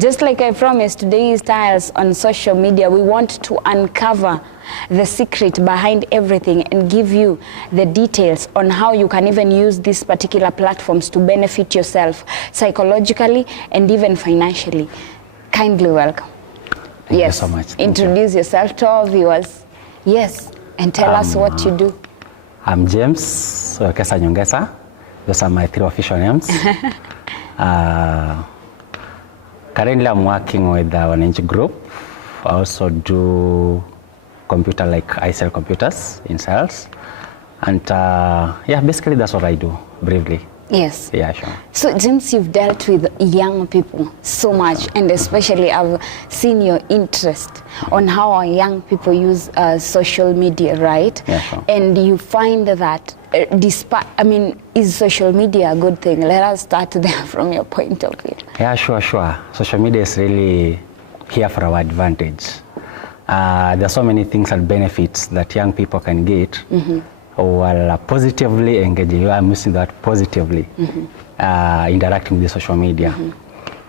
Just like I promised, today Styles on social media, we want to uncover the secret behind everything and give you the details on how you can even use these particular platforms to benefit yourself psychologically and even financially. Kindly welcome. Thank you so much. Introduce yourself to our viewers. Yes, and tell us what you do. I'm James Wekesa Nyongesa. Those are my 3 official names. Currently, I'm working with the Wananchi Group. I also do computer, like I sell computers in sales. And yeah, basically that's what I do, briefly. Yes. Yeah, sure. So, James, you've dealt with young people so much, and especially I've seen your interest on how our young people use social media, right? Yeah, sure. And you find that, despite, I mean, is social media a good thing? Let us start there from your point of view. Yeah, sure. Social media is really here for our advantage. There are so many things and benefits that young people can get. While positively engaging, I'm using that positively, interacting with the social media.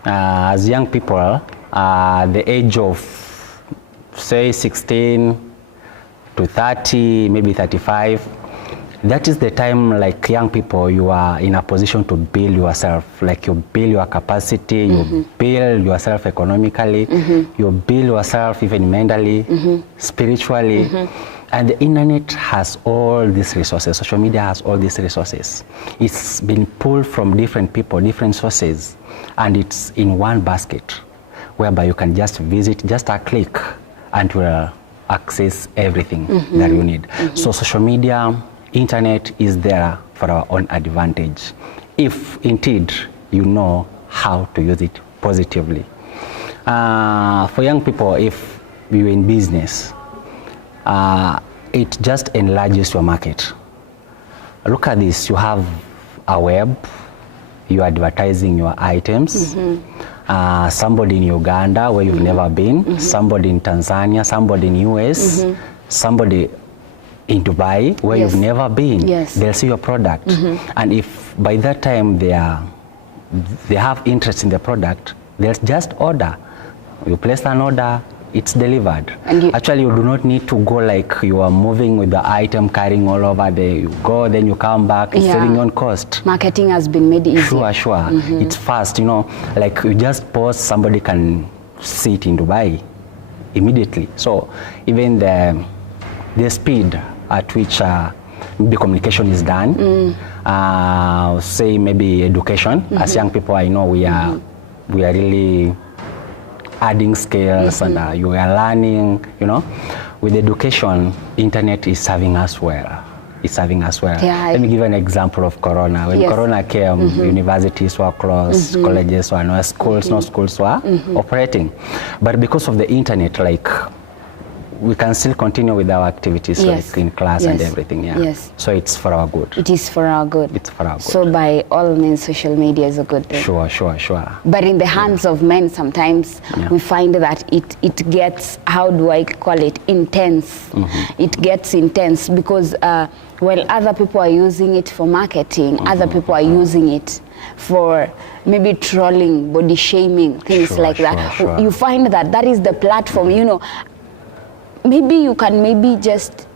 As young people, the age of, say, 16 to 30, maybe 35, that is the time, like young people, you are in a position to build yourself. Like you build your capacity, you build yourself economically, you build yourself even mentally, spiritually. And the internet has all these resources. Social media has all these resources. It's been pulled from different people, different sources, and it's in one basket, whereby you can just visit, just a click, and will access everything that you need. So social media, internet is there for our own advantage, if indeed you know how to use it positively. For young people, if you're in business, it just enlarges your market. Look at this, you have a web, you're advertising your items. Somebody in Uganda where you've never been, somebody in Tanzania, somebody in US, somebody in Dubai where you've never been. They'll see your product. And if by that time they have interest in the product, they'll just order. You place an order, it's delivered. And actually, you do not need to go like you are moving with the item, carrying all over there. You go, then you come back, it's saving on cost. Marketing has been made easier. Sure. It's fast, you know, like you just post, somebody can see it in Dubai immediately. So even the speed at which the communication is done, say maybe education, as young people, I know we are really adding skills and you are learning, you know. With education, internet is serving us well. It's serving us well. Let me give you an example of Corona. When Corona came, universities were closed, colleges were no schools, no schools were operating. But because of the internet, like, we can still continue with our activities, like in class and everything. So it's for our good. It is for our good. It's for our good. So by all means, social media is a good thing. Sure. But in the hands of men, sometimes we find that it gets, how do I call it, intense. It gets intense because while other people are using it for marketing, other people are using it for maybe trolling, body shaming, things like that. You find that is the platform, you know. Maybe you can just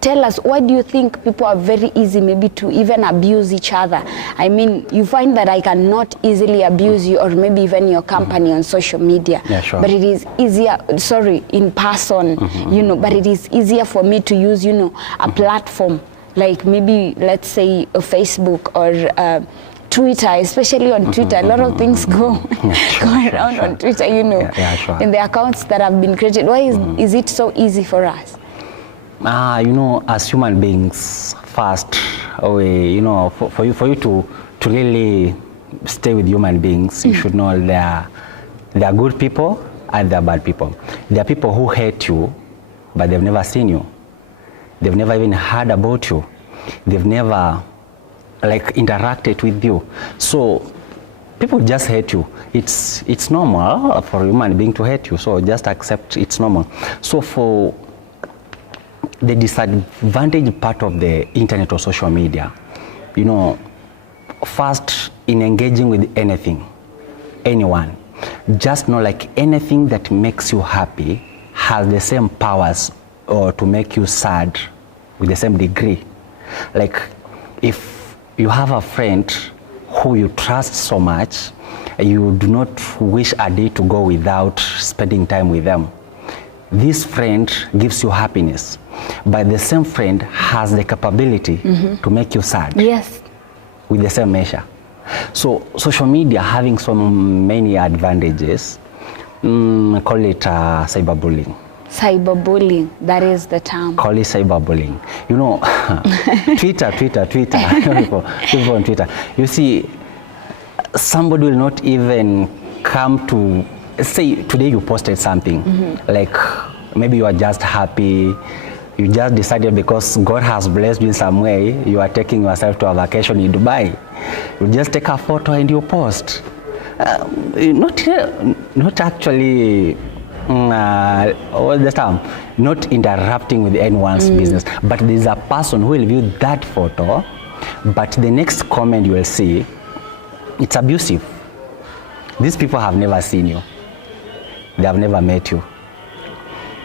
tell us, why do you think people are very easy maybe to even abuse each other? I mean, you find that I cannot easily abuse you or maybe even your company on social media. But it is easier, in person, you know, but it is easier for me to use, you know, a platform like maybe, let's say, a Facebook or Twitter, especially on Twitter. A lot of things go around on Twitter, you know, in the accounts that have been created. Why is it so easy for us? You know, as human beings, first, you know, for you to really stay with human beings, you should know there are good people and there are bad people. There are people who hate you, but they've never seen you. They've never even heard about you. They've never like interacted with you. So people just hate you. It's normal for a human being to hate you, so just accept it's normal. So for the disadvantage part of the internet or social media, you know, first, in engaging with anything, anyone, just know like anything that makes you happy has the same powers or to make you sad with the same degree. Like if you have a friend who you trust so much, you do not wish a day to go without spending time with them. This friend gives you happiness, but the same friend has the capability to make you sad. Yes. With the same measure. So social media having so many advantages, call it cyberbullying. Cyberbullying, that is the term. Call it cyberbullying. You know, Twitter, people on Twitter. You see, somebody will not even come to, say today you posted something, like maybe you are just happy, you just decided because God has blessed you in some way, you are taking yourself to a vacation in Dubai. You just take a photo and you post. Not actually, what's the term? Not interrupting with anyone's business. But there's a person who will view that photo, but the next comment you will see, it's abusive. These people have never seen you. They have never met you.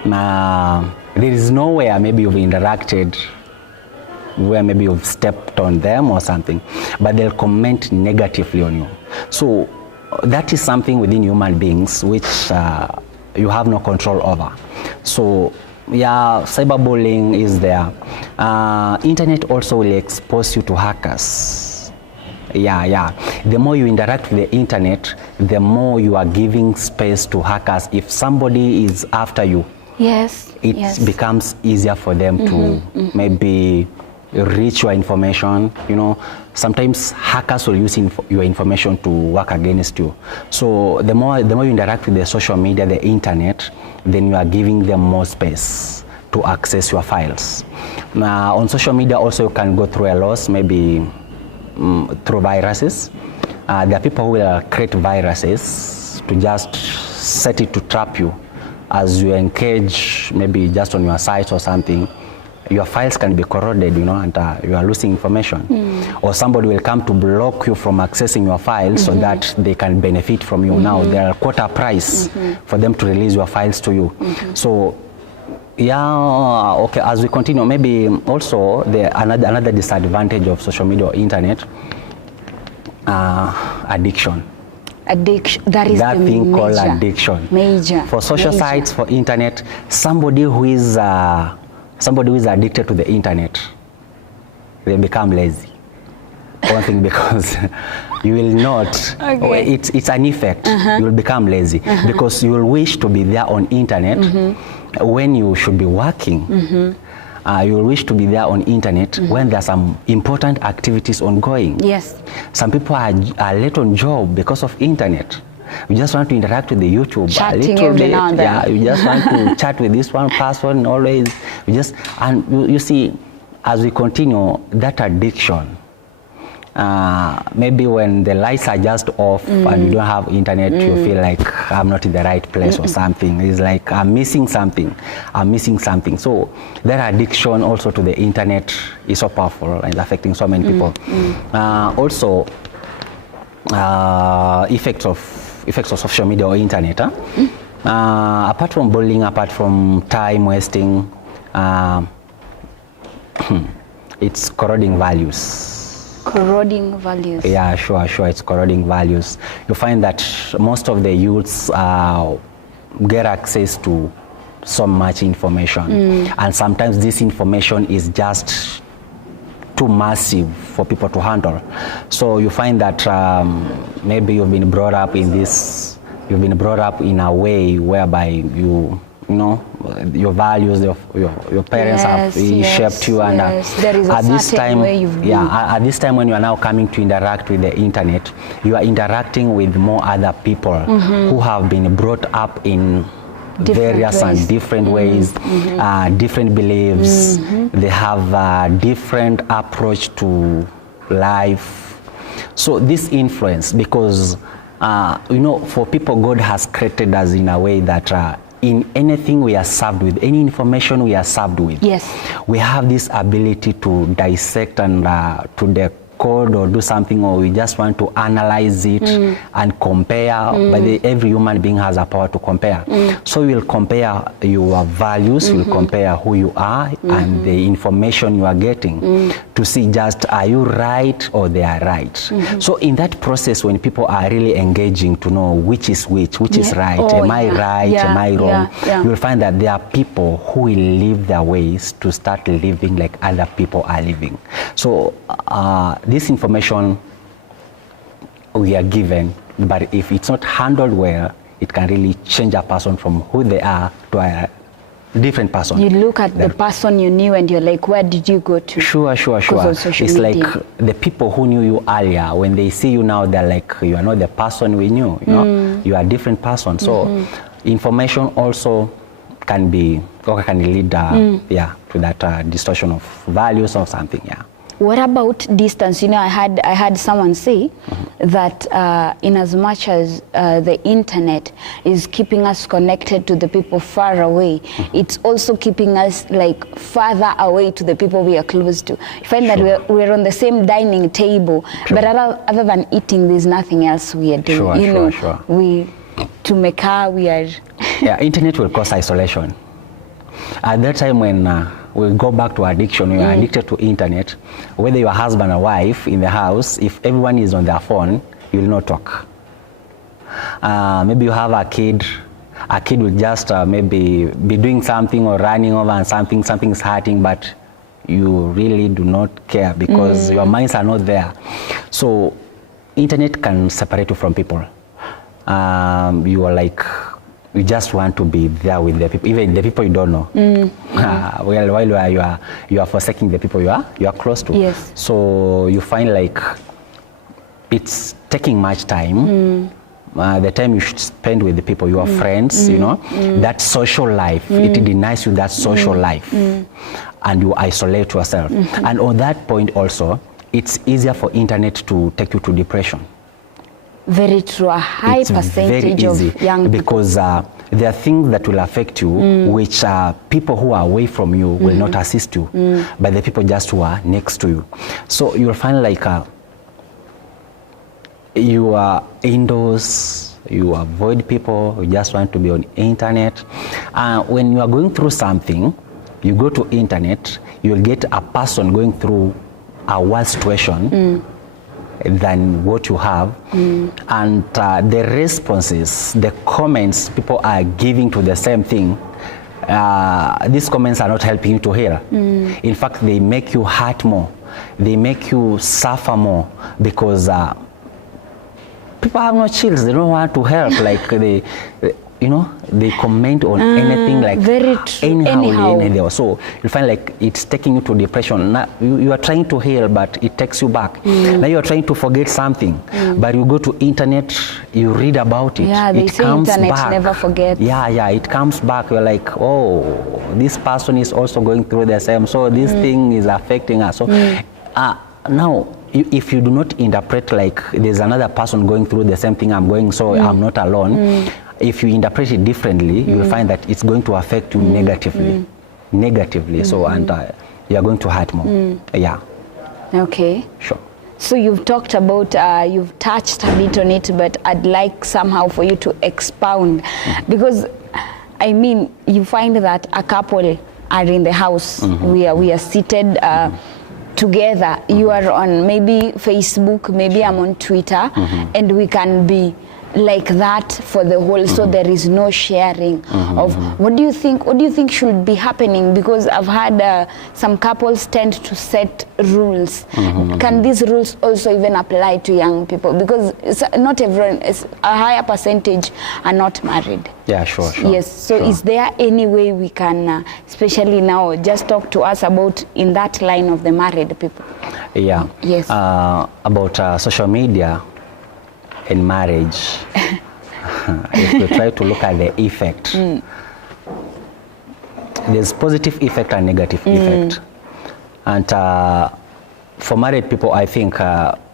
Now, there is nowhere maybe you've interacted where maybe you've stepped on them or something, but they'll comment negatively on you. So that is something within human beings which you have no control over. So yeah, cyberbullying is there. Internet also will expose you to hackers. Yeah. The more you interact with the internet, the more you are giving space to hackers. If somebody is after you, it becomes easier for them to maybe reach your information. You know, sometimes hackers will use your information to work against you. So the more you interact with the social media, the internet, then you are giving them more space to access your files. Now on social media also you can go through a loss, maybe through viruses. There are people who will create viruses to just set it to trap you. As you engage maybe just on your site or something, your files can be corroded, you know, and you are losing information. Or somebody will come to block you from accessing your files so that they can benefit from you. Now they'll quote a price for them to release your files to you. So yeah, okay, as we continue, maybe also another disadvantage of social media or internet, addiction. Addiction, that is that the thing major, called addiction. Major. For social sites, for internet, somebody who is addicted to the internet, they become lazy. One thing, because you will not, it's an effect, you will become lazy because you will wish to be there on internet when you should be working. You will wish to be there on internet when there are some important activities ongoing. Yes. Some people are late on job because of internet. You just want to interact with the YouTube. Chatting every now and then. Yeah, you just want to chat with this one person always. You see, as we continue, that addiction, maybe when the lights are just off and you don't have internet, you feel like I'm not in the right place or something. It's like I'm missing something. So that addiction also to the internet is so powerful and affecting so many people. Also, effects of social media or internet. Apart from bullying, apart from time wasting, it's corroding values. Corroding values. Yeah, sure, it's corroding values. You find that most of the youths get access to so much information, and sometimes this information is just too massive for people to handle. So you find that maybe you've been brought up in a way whereby you know your values, your parents have shaped you, and there is at this time, at this time when you are now coming to interact with the internet, you are interacting with more other people who have been brought up in various and different ways, different beliefs. They have a different approach to life. So this influence, because you know, for people, God has created us in a way that in anything we are served with, any information we are served with, we have this ability to dissect and to code or do something, or we just want to analyze it and compare. But every human being has a power to compare. So we'll compare your values, we'll compare who you are and the information you are getting to see just are you right or they are right. So in that process, when people are really engaging to know which is which is right, am I right, am I wrong, you'll find that there are people who will leave their ways to start living like other people are living. So this information we are given, but if it's not handled well, it can really change a person from who they are to a different person. You look at the person you knew and you're like, where did you go to? Sure. It's like the people who knew you earlier, when they see you now, they're like, you are not the person we knew, you know, you are a different person. So information also can be, or can lead to that distortion of values or something, What about distance? You know, I had someone say that in as much as the internet is keeping us connected to the people far away, it's also keeping us like farther away to the people we are close to. You find that we're on the same dining table, but other than eating, there's nothing else we are doing. We tumeka, we are. Internet will cause isolation. At that time when we go back to addiction, you are addicted to internet, whether you're husband or wife in the house, if everyone is on their phone, you will not talk. Maybe you have a kid will just maybe be doing something or running over and something's hurting, but you really do not care because your minds are not there. So internet can separate you from people. You are like, you just want to be there with the people, even the people you don't know. While you are forsaking the people you are close to. Yes. So you find like it's taking much time. The time you should spend with the people, your friends, you know, that social life, it denies you that social life, and you isolate yourself. And on that point also, it's easier for internet to take you to depression. Very true. A high percentage of young people. Because there are things that will affect you, which people who are away from you will not assist you, but the people just who are next to you. So you'll find like you are indoors, you avoid people, you just want to be on internet. When you are going through something, you go to internet, you'll get a person going through a worse situation than what you have, and the responses, the comments people are giving to the same thing, these comments are not helping you to heal. In fact, they make you hurt more, they make you suffer more, because people have no chills, they don't want to help, like they comment on anything, like very true. anyhow. So you find like it's taking you to depression. Now, you are trying to heal, but it takes you back. Now you are trying to forget something, but you go to internet, you read about it. They say comes internet back. never forgets. It comes back. You're like, oh, this person is also going through the same. So this thing is affecting us. So now, if you do not interpret like there's another person going through the same thing I'm going, so I'm not alone. If you interpret it differently, you will find that it's going to affect you negatively. So, and you're going to hurt more. Okay. Sure. So you've talked about, you've touched a bit on it, but I'd like somehow for you to expound, because I mean, you find that a couple are in the house, we are seated together. You are on maybe Facebook, maybe I'm on Twitter, and we can be like that for the whole, so there is no sharing of what do you think should be happening, because I've had some couples tend to set rules. Can these rules also even apply to young people, because not everyone, a higher percentage are not married? Sure. Yes, so is there any way we can especially now just talk to us about in that line of the married people? Yes. About social media in marriage, if you try to look at the effect, there's positive effect and negative effect. And for married people, I think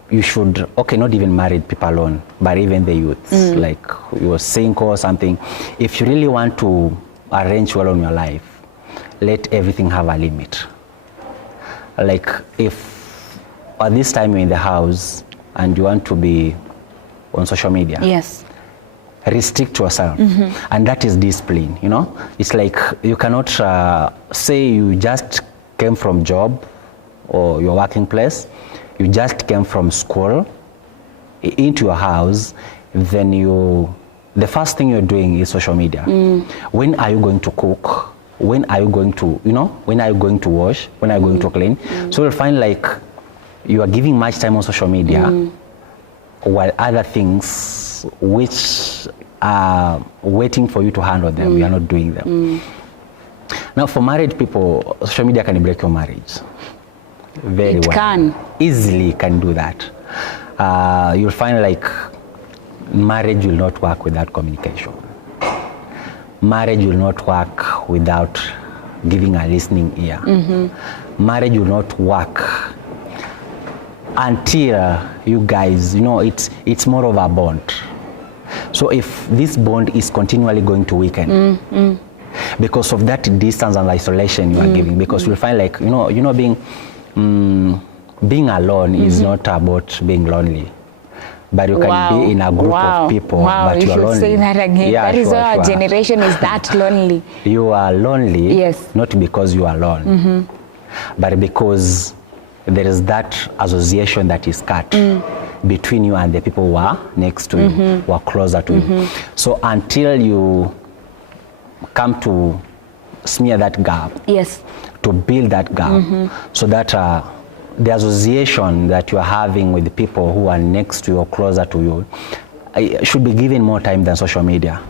you should, not even married people alone, but even the youths, like you're single or something, if you really want to arrange well on your life, let everything have a limit. Like if at this time you're in the house and you want to be on social media. Yes. Restrict yourself, and that is discipline. You know, it's like you cannot say you just came from job or your working place, you just came from school into your house, then the first thing you're doing is social media. When are you going to cook? When are you going to, when are you going to wash? When are you going to clean? So you'll find like you are giving much time on social media, while other things which are waiting for you to handle them, you are not doing them. Now, for married people, social media can break your marriage very well. It can. Easily can do that. You'll find like marriage will not work without communication. Marriage will not work without giving a listening ear. Marriage will not work until you guys, it's more of a bond. So if this bond is continually going to weaken because of that distance and isolation you are giving, because you'll find like, being alone is not about being lonely. But you can be in a group of people, but you are lonely. Say that again. Yeah, that is why our generation is that lonely. You are lonely, yes, not because you are alone, but because there is that association that is cut between you and the people who are next to you, who are closer to you. So until you come to smear that gap, yes, to build that gap, so that the association that you are having with the people who are next to you or closer to you should be given more time than social media.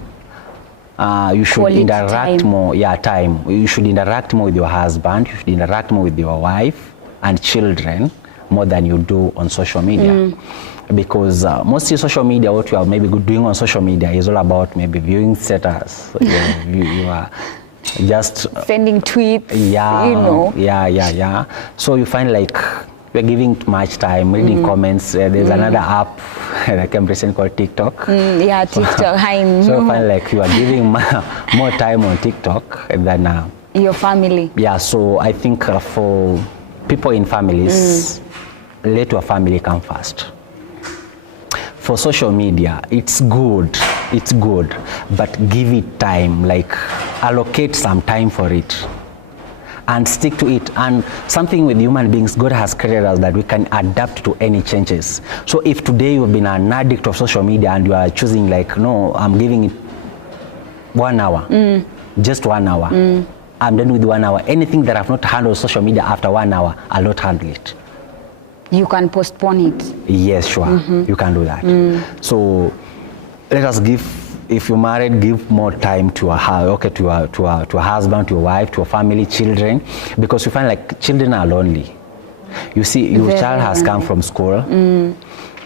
You should Quality interact time. more, time. You should interact more with your husband, you should interact more with your wife and children more than you do on social media. Because mostly social media, what you are maybe doing on social media is all about maybe viewing status. You are just sending tweets, So you find like you're giving too much time reading comments. There's another app like I'm recently called TikTok. TikTok. I know. So you find like you are giving more time on TikTok than your family. So I think for people in families, let your family come first. For social media, it's good, but give it time, like allocate some time for it and stick to it. And something with human beings, God has created us that we can adapt to any changes. So if today you've been an addict of social media and you are choosing like, no, I'm giving it 1 hour, just 1 hour, I'm done with 1 hour. Anything that I've not handled social media after 1 hour, I'll not handle it. You can postpone it. Yes, sure. You can do that. So let us give, if you're married, give more time to a husband, to your wife, to your family, children, because you find like children are lonely. You see, your child has come from school.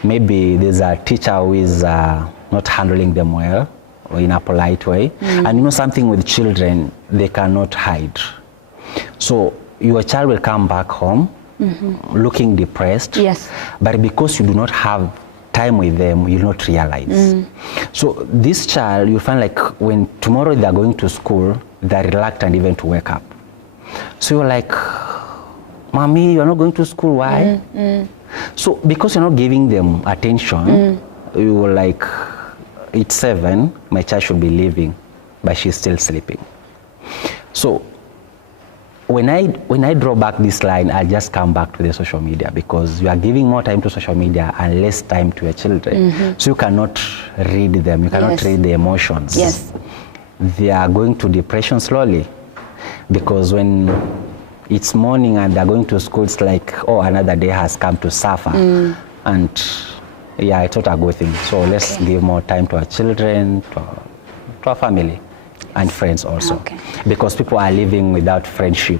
Maybe there's a teacher who is not handling them well or in a polite way. And something with children, they cannot hide. So your child will come back home looking depressed, but because you do not have time with them, you'll not realize. So this child, you find like when tomorrow they're going to school, they're reluctant even to wake up. So you're like, Mommy, you're not going to school, why? So because you're not giving them attention, you were like, it's 7, my child should be leaving, but she's still sleeping. So when I draw back this line, I'll just come back to the social media, because you are giving more time to social media and less time to your children. So you cannot read them, you cannot read the emotions. They are going to depression slowly, because when it's morning and they're going to school, it's like, oh, another day has come to suffer. And it's not a good thing. So let's give more time to our children, to our family. And friends also, because people are living without friendship,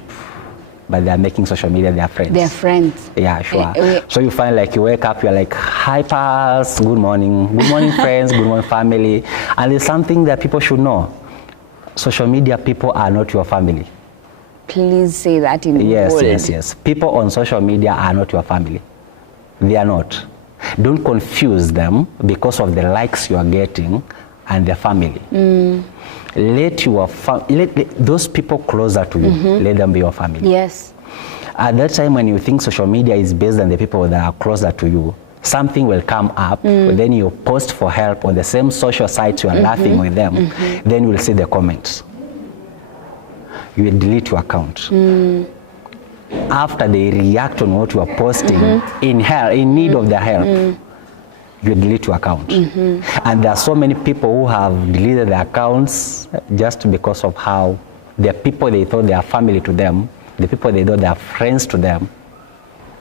but they are making social media their friends. Their friends. Yeah, sure. So you find like you wake up, you're like, hi pals, good morning friends, good morning family. And there's something that people should know. Social media people are not your family. Please say that in bold. Yes. People on social media are not your family. They are not. Don't confuse them because of the likes you are getting and their family. Let those people closer to you, let them be your family. at that time when you think social media is based on the people that are closer to you, something will come up, then you post for help on the same social sites, you are laughing with them, then you will see the comments. You will delete your account. After they react on what you are posting in need of their help, you delete your account. And there are so many people who have deleted their accounts just because of how the people they thought they are family to them, the people they thought they are friends to them,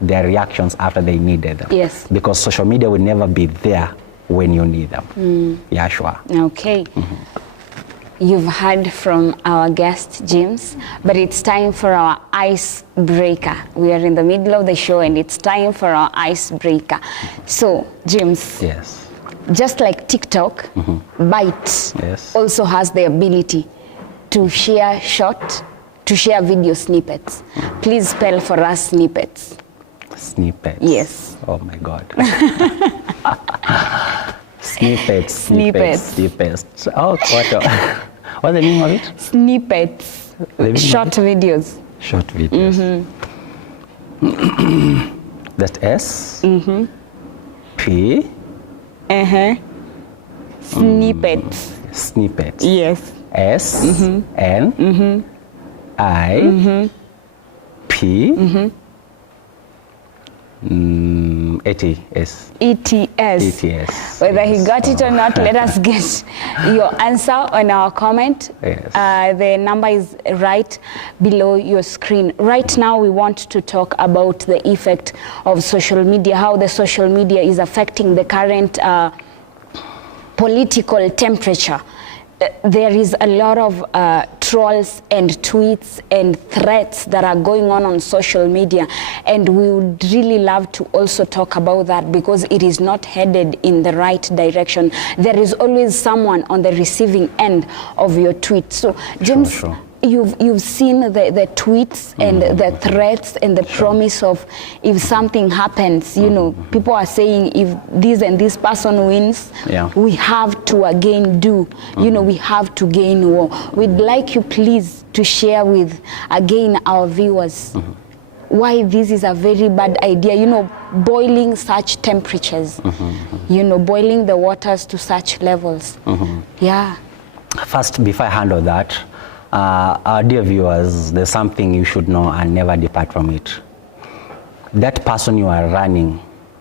their reactions after they needed them. Yes. Because social media will never be there when you need them. Yeah, sure. Okay. You've heard from our guest, James, but it's time for our icebreaker. We are in the middle of the show and it's time for our icebreaker. So, James. Yes. Just like TikTok, Byte Yes. also has the ability to share video snippets. Please spell for us snippets. Snippets. Yes. Oh my God. Snippets. Oh, what's the name of it? Snippets. Short videos. Short videos. That's S. P. Snippets. Snippets. Yes. S. N. I. P. ETS. ETS. Whether he got it or not, let us get your answer on our comment. Yes. The number is right below your screen. Right now, we want to talk about the effect of social media, how the social media is affecting the current political temperature. There is a lot of trolls and tweets and threats that are going on social media, and we would really love to also talk about that because it is not headed in the right direction. There is always someone on the receiving end of your tweet. So, James, sure. You've seen the tweets and the threats and the promise of if something happens, you know, people are saying if this and this person wins, we have to again do, you know, we have to gain war. We'd like you please to share with, again, our viewers why this is a very bad idea, you know, boiling such temperatures, you know, boiling the waters to such levels. Yeah. First, before I handle that, our dear viewers, there's something you should know and never depart from it. That person you are running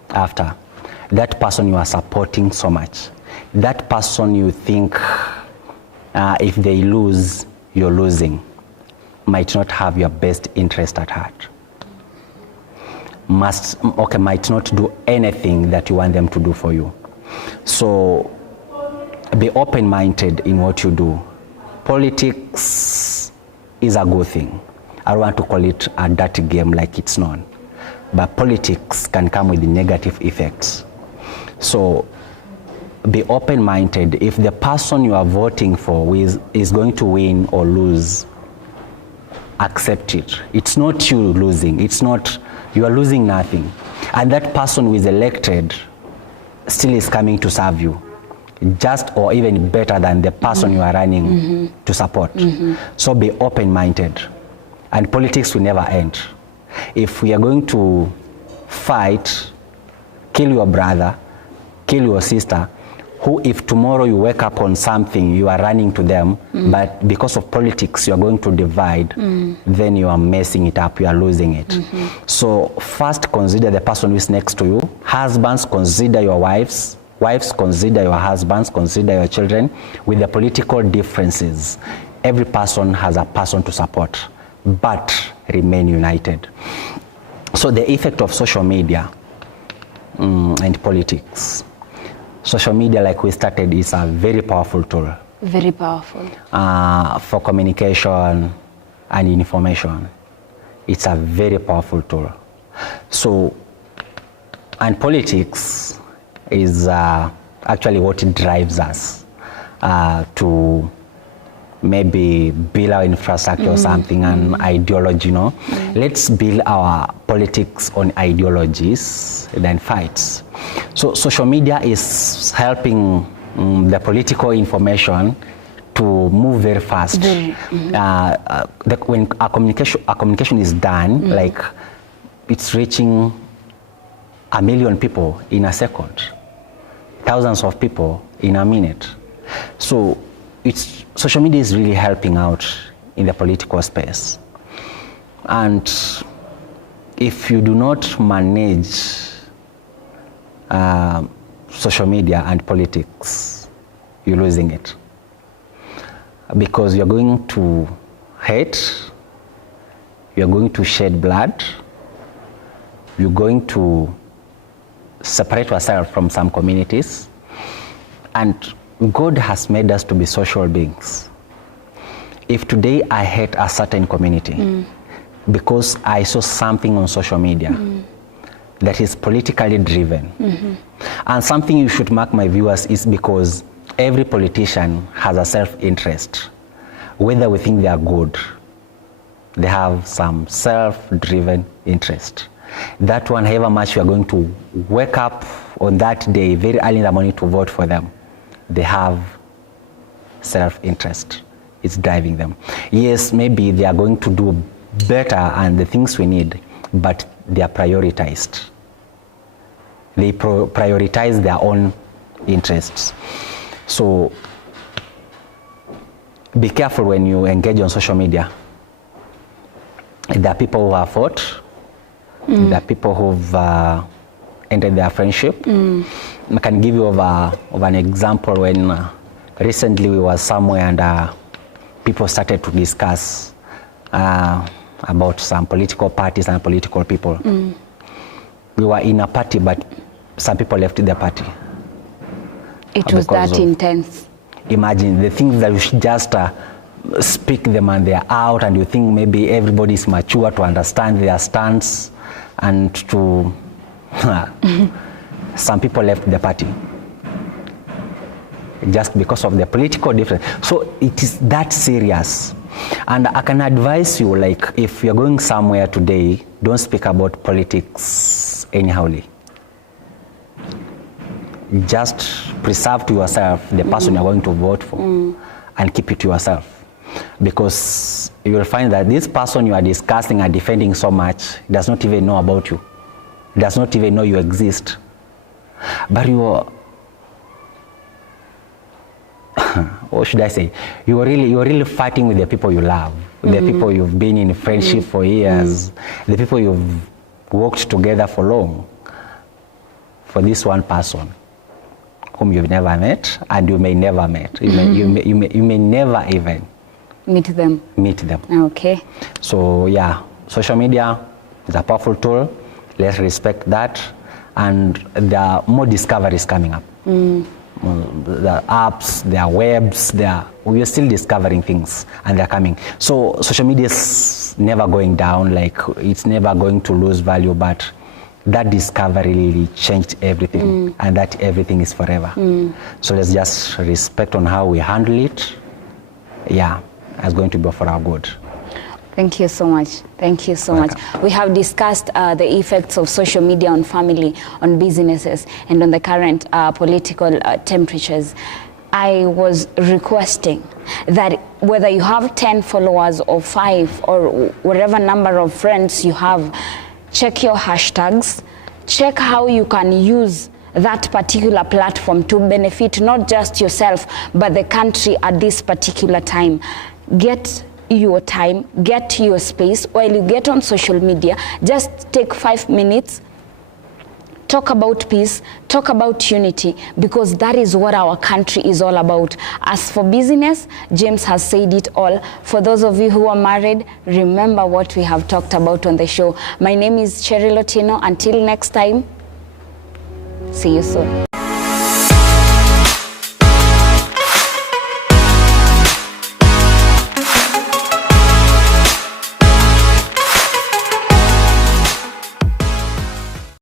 after, that person you are supporting so much, that person you think if they lose, you're losing, might not have your best interest at heart. Might not do anything that you want them to do for you. So be open-minded in what you do. Politics is a good thing. I don't want to call it a dirty game like it's known. But politics can come with negative effects. So be open-minded. If the person you are voting for is going to win or lose, accept it. It's not you losing. It's not, you are losing nothing. And that person who is elected still is coming to serve you, just or even better than the person you are running to support. So be open-minded, and politics will never end. If we are going to fight, kill your brother, kill your sister, who if tomorrow you wake up on something, you are running to them, but because of politics you are going to divide, then you are messing it up, you are losing it. So first consider the person who is next to you. Husbands, consider your wives. Wives, consider your husbands, consider your children. With the political differences, every person has a person to support, but remain united. So the effect of social media and politics. Social media, like we started, is a very powerful tool. Very powerful. For communication and information. It's a very powerful tool. So, and politics is actually what drives us to maybe build our infrastructure or something, and ideology, you know. Let's build our politics on ideologies than fights. So social media is helping the political information to move very fast. When a communication is done, like it's reaching 1 million people in a second, thousands of people in a minute. So social media is really helping out in the political space. And if you do not manage social media and politics, you're losing it. Because you're going to hate, you're going to shed blood, you're going to separate yourself from some communities. And God has made us to be social beings. If today I hate a certain community because I saw something on social media that is politically driven, and something you should mark, my viewers, is because every politician has a self-interest. Whether we think they are good, they have some self-driven interest. That one, however much you are going to wake up on that day very early in the morning to vote for them, they have self-interest. It's driving them. Yes, maybe they are going to do better and the things we need, but they are prioritized. They prioritize their own interests. So be careful when you engage on social media. There are people who have fought. There are people who've ended their friendship. I can give you of an example when recently we were somewhere and people started to discuss about some political parties and political people. We were in a party, but some people left the party. It was that intense. Imagine the things that you should just speak them and they're out, and you think maybe everybody is mature to understand their stance, and to some people left the party just because of the political difference. So it is that serious. And I can advise you, like, if you're going somewhere today, don't speak about politics anyhowly. Just preserve to yourself the person you're going to vote for and keep it to yourself. Because you will find that this person you are discussing and defending so much does not even know about you, does not even know you exist. But you're, what should I say? You're really fighting with the people you love, with the people you've been in friendship for years, the people you've worked together for long, for this one person whom you've never met and you may never meet. You may never even meet them. Okay. So yeah, social media is a powerful tool. Let's respect that. And there are more discoveries coming up. The apps, there are webs, we are still discovering things, and they're coming. So social media is never going down, like it's never going to lose value, but that discovery really changed everything, and that everything is forever. So let's just respect on how we handle it. Yeah, it's going to be for our good. Thank you so much. Thank you so much. We have discussed the effects of social media on family, on businesses, and on the current political temperatures. I was requesting that whether you have 10 followers or 5 or whatever number of friends you have, check your hashtags, check how you can use that particular platform to benefit not just yourself, but the country at this particular time. Get your time, get your space. While you get on social media, just take 5 minutes, talk about peace, talk about unity, because that is what our country is all about. As for business, James has said it all. For those of you who are married, remember what we have talked about on the show. My name is Cheryl Otieno. Until next time, see you soon.